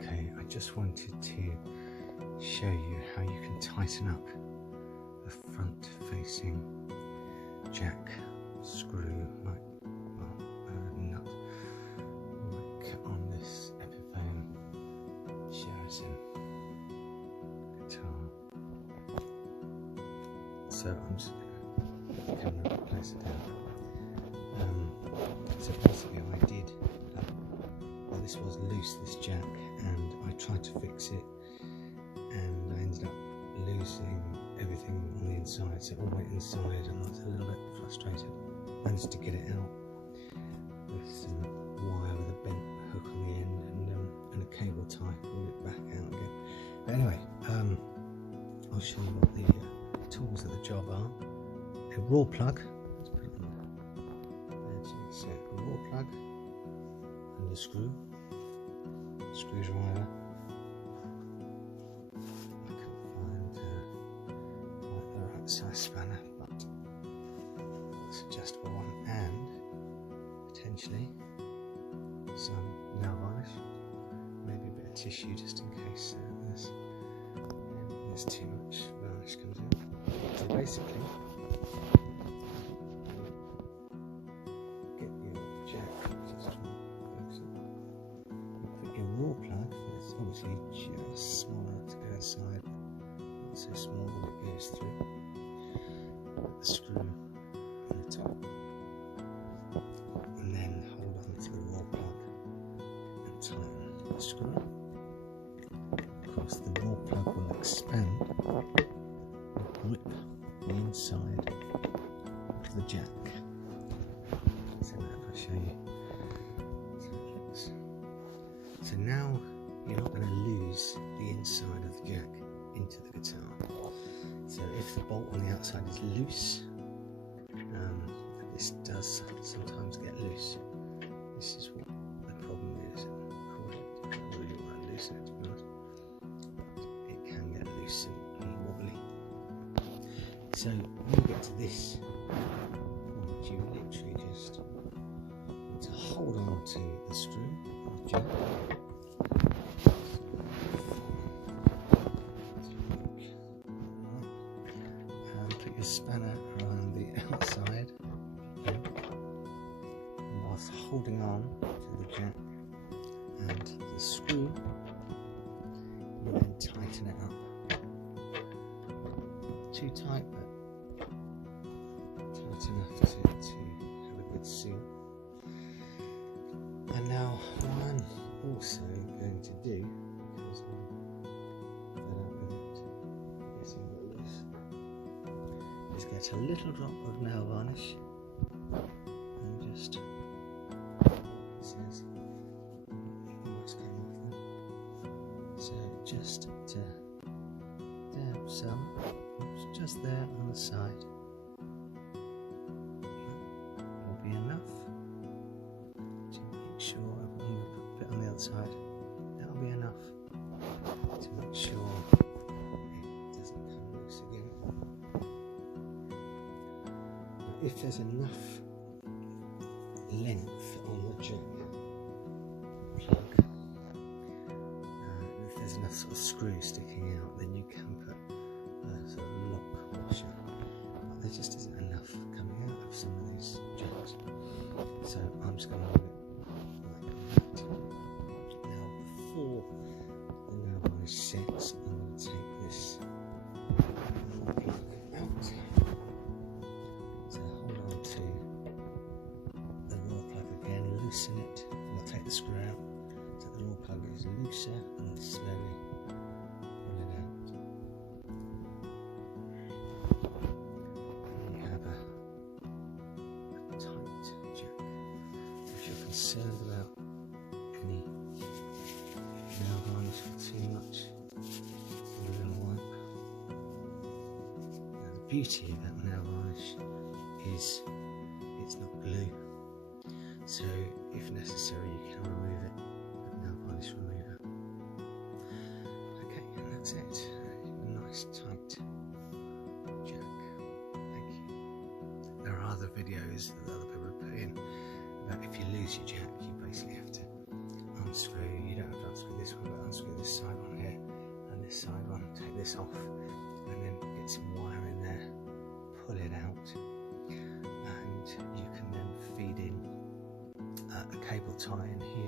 Okay, I just wanted to show you how you can tighten up the front facing jack screw nut like on this Epiphone Sheraton guitar. So I'm just going to place it down. So basically I did, well, this was loose, this jack, and I tried to fix it and I ended up losing everything on the inside, so it all went inside and I was a little bit frustrated. Managed to get it out with some wire with a bent hook on the end and a cable tie, pulled it back out again. But anyway, I'll show you what the tools of the job are. A rawplug, let's put it on there, so a rawplug and a screwdriver. I couldn't find the right size spanner, but it's adjustable one, and potentially some nail varnish, maybe a bit of tissue just in case there's too much varnish comes in. So basically, get your jack, put your rawplug, it's obviously just small enough to go inside, not so small that it goes through. Put the screw on the top, and then hold on to the rawplug and tighten the screw. Of course, the rawplug will expand and grip the inside of the jack. So now if I show you, so it looks. So now you're not going to lose the inside of the jack into the guitar. So if the bolt on the outside is loose, this does sometimes get loose. This is what the problem is. I don't really want to loosen it, to be honest. It can get loose and wobbly. So when you get to this point, you literally just want to hold on to the screw of the jack. And put your spanner around the outside, whilst holding on to the jack and the screw. You then tighten it up. Too tight, but tight enough to have a good seal. And now what I'm also going to do, because I'm fed up with it getting a bit loose, is get a little drop of nail varnish and just, it says it almost came off then, so just to dab some, just there on the side, will be enough to make sure, when we put a bit on the other side, that will be enough to make sure it doesn't come loose again. Now, if there's enough length on the jack plug, if there's enough sort of screw sticking out, then you can put a sort of lock washer, but there just isn't enough coming out of some of these jacks, so I'm just going to leave it like that. Now before the nail varnish sets, I'm going to take this plug out, so hold on to the raw plug again, loosen it, and I'll take the screw out so the raw plug is looser, and then slowly pull it out. And you have a tight jack. If you're concerned about any nail varnish or too much, give it a little wipe. Now the beauty about nail varnish is it's not glue, so if necessary you can remove it with nail varnish remover. Okay, and that's it. A nice tight jack. Thank you. There are other videos that other people have put in about if you lose your jack, you basically have to unscrew. You don't have to unscrew this one, but unscrew this off and then get some wire in there, pull it out, and you can then feed in a cable tie in here